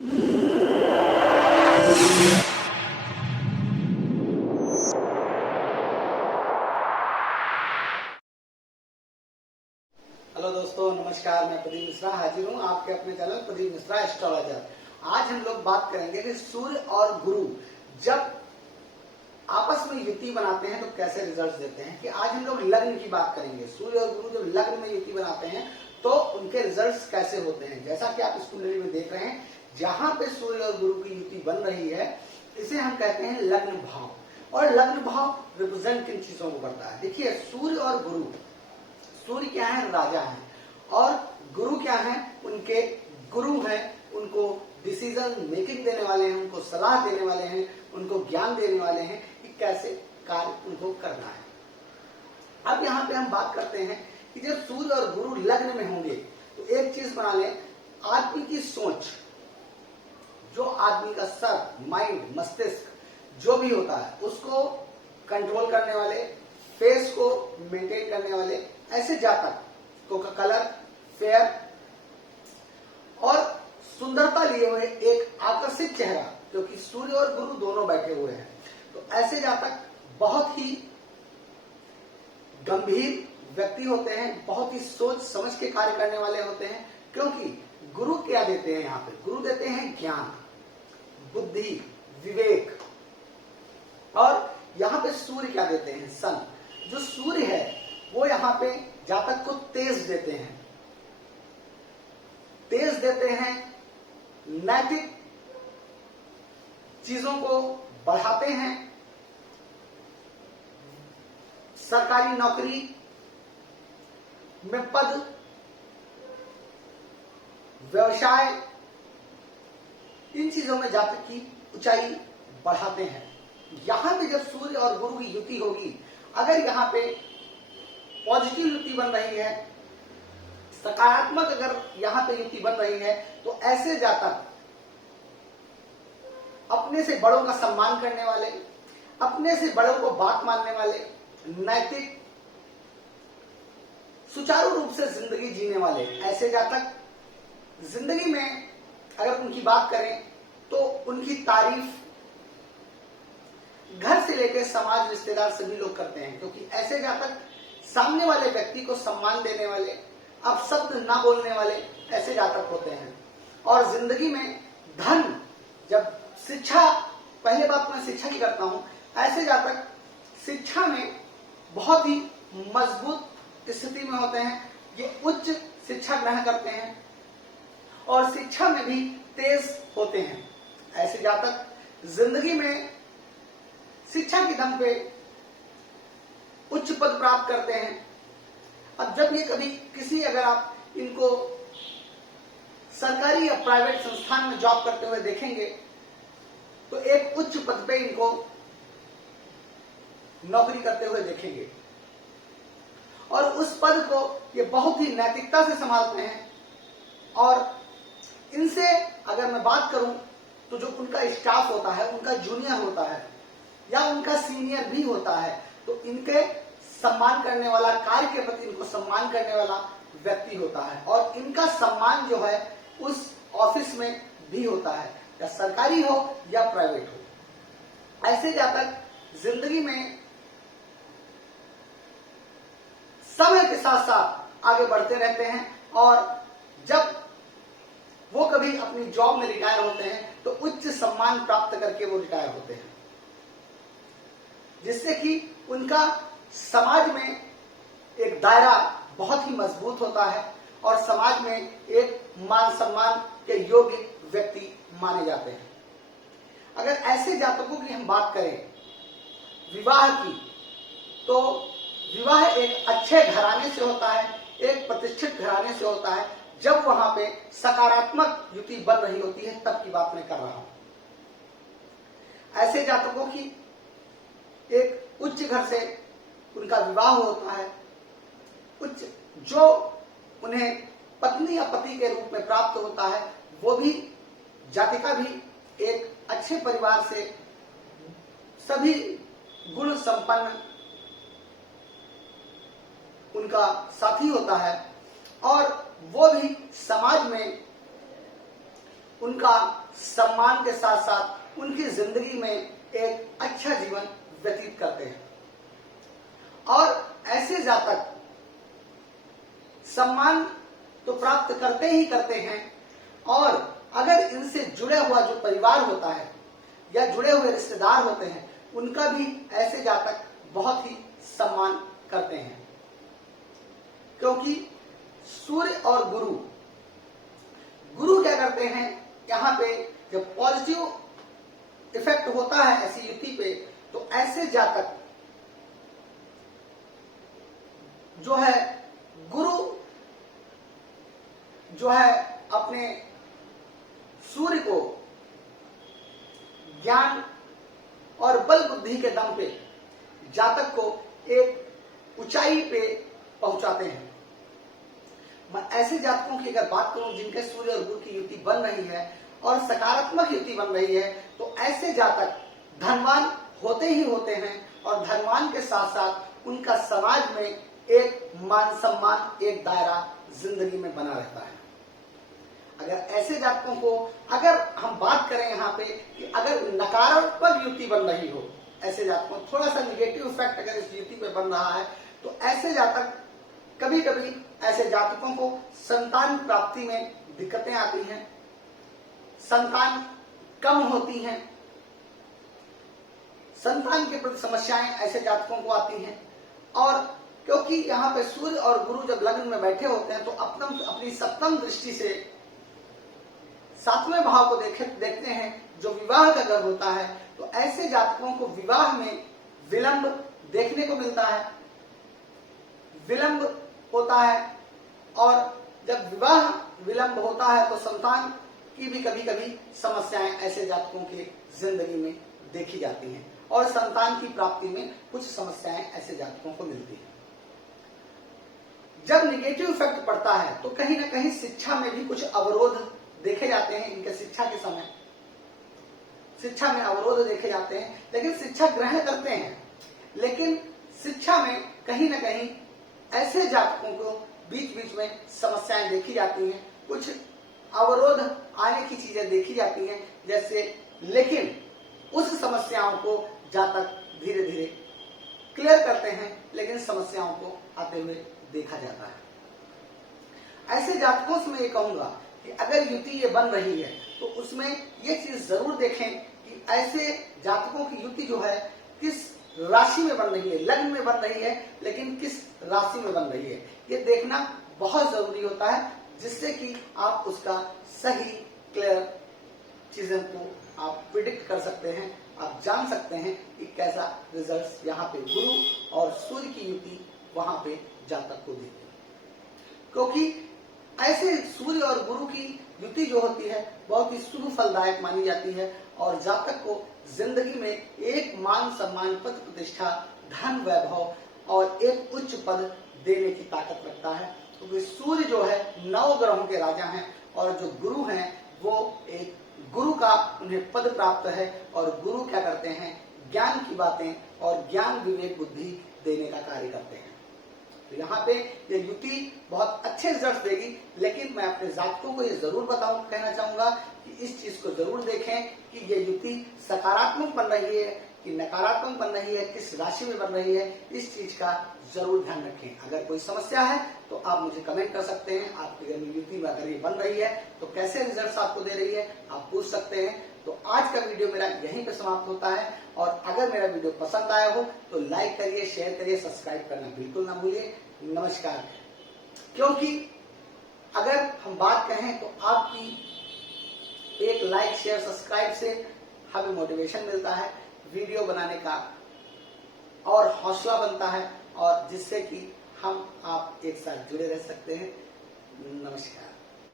Hello दोस्तों, नमस्कार। मैं प्रदीप मिश्रा हाजिर हूँ आपके अपने चैनल प्रदीप मिश्रा एस्ट्रोलॉजर। आज हम लोग बात करेंगे कि सूर्य और गुरु जब आपस में युति बनाते हैं तो कैसे रिजल्ट्स देते हैं। कि आज हम लोग लग्न की बात करेंगे। सूर्य और गुरु जब लग्न में युति बनाते हैं तो उनके रिजल्ट्स कैसे होते हैं। जैसा कि आप इस कुंडली में देख रहे हैं, जहां पे सूर्य और गुरु की युति बन रही है, इसे हम कहते हैं लग्न भाव। और लग्न भाव रिप्रेजेंट किन चीजों को करता है। देखिए, सूर्य और गुरु, सूर्य क्या है, राजा है, और गुरु क्या है, उनके गुरु हैं, उनको डिसीजन मेकिंग देने वाले हैं, उनको सलाह देने वाले हैं, उनको ज्ञान देने वाले हैं कि कैसे कार्य उनको करना है। अब यहाँ पे हम बात करते हैं कि जब सूर्य और गुरु लग्न में होंगे तो एक चीज बना लें, आदमी की सोच, जो आदमी का सर, माइंड, मस्तिष्क जो भी होता है उसको कंट्रोल करने वाले, फेस को मेंटेन करने वाले, ऐसे जातक को का कलर फेयर और सुंदरता लिए हुए एक आकर्षित चेहरा, क्योंकि सूर्य और गुरु दोनों बैठे हुए हैं, तो ऐसे जातक बहुत ही गंभीर व्यक्ति होते हैं, बहुत ही सोच समझ के कार्य करने वाले होते हैं। क्योंकि गुरु क्या देते हैं, यहाँ पे गुरु देते हैं ज्ञान, बुद्धि, विवेक। और यहाँ पे सूर्य क्या देते हैं, सन। जो सूर्य है वो यहाँ पे जातक को तेज देते हैं, तेज देते हैं, नैतिक चीजों को बढ़ाते हैं, सरकारी नौकरी में पद, व्यवसाय, इन चीजों में जातक की ऊंचाई बढ़ाते हैं। यहां पे जब सूर्य और गुरु की युति होगी, अगर यहाँ पे पॉजिटिव युति बन रही है, सकारात्मक अगर यहाँ पे युति बन रही है, तो ऐसे जातक अपने से बड़ों का सम्मान करने वाले, अपने से बड़ों को बात मानने वाले, नैतिक, सुचारू रूप से जिंदगी जीने वाले, ऐसे जातक जिंदगी में अगर उनकी बात करें तो उनकी तारीफ घर से लेकर समाज, रिश्तेदार सभी लोग करते हैं। क्योंकि ऐसे जातक सामने वाले व्यक्ति को सम्मान देने वाले, अपशब्द ना बोलने वाले ऐसे जातक होते हैं। और जिंदगी में धन, जब शिक्षा, पहले बात मैं शिक्षा की करता हूं, ऐसे जातक शिक्षा में बहुत ही मजबूत स्थिति में होते हैं। ये उच्च शिक्षा ग्रहण करते हैं और शिक्षा में भी तेज होते हैं। ऐसे जातक जिंदगी में शिक्षा के दम पे उच्च पद प्राप्त करते हैं। अब जब ये कभी किसी, अगर आप इनको सरकारी या प्राइवेट संस्थान में जॉब करते हुए देखेंगे तो एक उच्च पद पे इनको नौकरी करते हुए देखेंगे, और उस पद को ये बहुत ही नैतिकता से संभालते हैं। और इनसे अगर मैं बात करूं तो जो उनका स्टाफ होता है, उनका जूनियर होता है या उनका सीनियर भी होता है, तो इनके सम्मान करने वाला, कार्य के प्रति इनको सम्मान करने वाला व्यक्ति होता है। और इनका सम्मान जो है उस ऑफिस में भी होता है, या सरकारी हो या प्राइवेट हो। ऐसे जातक जिंदगी में समय के साथ साथ आगे बढ़ते रहते हैं, और जब वो कभी अपनी जॉब में रिटायर होते हैं तो उच्च सम्मान प्राप्त करके वो रिटायर होते हैं, जिससे कि उनका समाज में एक दायरा बहुत ही मजबूत होता है और समाज में एक मान सम्मान के योग्य व्यक्ति माने जाते हैं। अगर ऐसे जातकों की हम बात करें विवाह की, तो विवाह एक अच्छे घराने से होता है, एक प्रतिष्ठित घराने से होता है, जब वहां पे सकारात्मक युति बन रही होती है, तब की बात मैं कर रहा हूं। ऐसे जातकों की एक उच्च घर से उनका विवाह होता है, उच्च जो उन्हें पत्नी या पति के रूप में प्राप्त होता है, वो भी जातिका भी एक अच्छे परिवार से, सभी गुण संपन्न उनका साथी होता है, और वो भी समाज में उनका सम्मान के साथ साथ उनकी जिंदगी में एक अच्छा जीवन व्यतीत करते हैं। और ऐसे जातक सम्मान तो प्राप्त करते ही करते हैं, और अगर इनसे जुड़े हुआ जो परिवार होता है या जुड़े हुए रिश्तेदार होते हैं, उनका भी ऐसे जातक बहुत ही सम्मान करते हैं। क्योंकि सूर्य और गुरु क्या करते हैं, यहाँ पे जब पॉजिटिव इफेक्ट होता है ऐसी युति पे, तो ऐसे जातक जो है गुरु जो है अपने सूर्य को ज्ञान और बल बुद्धि के दम पे जातक को एक ऊंचाई पे पहुंचाते हैं। मैं ऐसे जातकों की अगर बात करूं जिनके सूर्य और गुरु की युति बन रही है और सकारात्मक युति बन रही है, तो ऐसे जातक धनवान होते ही होते हैं, और धनवान के साथ साथ उनका समाज में एक मान सम्मान, एक दायरा जिंदगी में बना रहता है। अगर ऐसे जातकों को, अगर हम बात करें यहाँ पे कि अगर नकारात्मक युति बन रही हो, ऐसे जातकों थोड़ा सा निगेटिव इफेक्ट अगर इस युति पे बन रहा है, तो ऐसे जातक कभी कभी ऐसे जातकों को संतान प्राप्ति में दिक्कतें आती हैं, संतान कम होती हैं, संतान के प्रति समस्याएं ऐसे जातकों को आती हैं। और क्योंकि यहाँ पे सूर्य और गुरु जब लग्न में बैठे होते हैं, तो अपनी सप्तम दृष्टि से 7वें भाव को देखते हैं, जो विवाह का घर होता है। तो ऐसे जातकों को विवाह में विलंब देखने को मिलता है, विलंब होता है, और जब विवाह विलंब होता है तो संतान की भी कभी कभी समस्याएं ऐसे जातकों के जिंदगी में देखी जाती हैं, और संतान की प्राप्ति में कुछ समस्याएं ऐसे जातकों को मिलती हैं। जब निगेटिव इफेक्ट पड़ता है तो कहीं ना कहीं शिक्षा में भी कुछ अवरोध देखे जाते हैं। इनके शिक्षा के समय शिक्षा में अवरोध देखे जाते हैं, लेकिन शिक्षा ग्रहण करते हैं, लेकिन शिक्षा में कहीं ना कहीं ऐसे जातकों को बीच बीच में समस्याएं देखी जाती हैं, कुछ अवरोध आने की चीजें देखी जाती हैं जैसे, लेकिन उस समस्याओं को जातक धीरे धीरे क्लियर करते हैं, लेकिन समस्याओं को आते हुए देखा जाता है। ऐसे जातकों से मैं ये कहूंगा कि अगर युति ये बन रही है तो उसमें ये चीज जरूर देखें कि ऐसे जातकों की युति जो है किस राशि में बन रही है, लग्न में बन रही है, लेकिन किस राशि में बन रही है, ये देखना बहुत जरूरी होता है, जिससे कि आप उसका सही क्लियर चीजों को आप प्रिडिक्ट कर सकते हैं, आप जान सकते हैं कि कैसा रिजल्ट यहाँ पे गुरु और सूर्य की युति वहां पे जातक को देती है। क्योंकि ऐसे सूर्य और गुरु की युति जो होती है बहुत ही शुभ फलदायक मानी जाती है, और जातक को जिंदगी में एक मान सम्मान, पद प्रतिष्ठा, धन वैभव और एक उच्च पद देने की ताकत रखता है। क्योंकि सूर्य जो है 9 ग्रहों के राजा हैं, और जो गुरु हैं वो एक गुरु का उन्हें पद प्राप्त है, और गुरु क्या करते हैं, ज्ञान की बातें और ज्ञान विवेक बुद्धि देने का कार्य करते हैं। तो यहाँ पे ये युति बहुत अच्छे रिजल्ट देगी, लेकिन मैं अपने जातकों को ये जरूर कहना चाहूंगा कि इस चीज को जरूर देखें कि ये युति सकारात्मक बन रही है कि नकारात्मक बन रही है, किस राशि में बन रही है, इस चीज का जरूर ध्यान रखें। अगर कोई समस्या है तो आप मुझे कमेंट कर सकते हैं, आपकी युति में अगर ये बन रही है तो कैसे रिजल्ट आपको दे रही है, आप पूछ सकते हैं। तो आज का वीडियो मेरा यहीं पे समाप्त होता है, और अगर मेरा वीडियो पसंद आया हो तो लाइक करिए, शेयर करिए, सब्सक्राइब करना बिल्कुल ना भूलिए। नमस्कार। क्योंकि अगर हम बात करें तो आपकी एक लाइक, शेयर, सब्सक्राइब से हमें मोटिवेशन मिलता है, वीडियो बनाने का और हौसला बनता है, और जिससे कि हम आप एक साथ जुड़े रह सकते हैं। नमस्कार।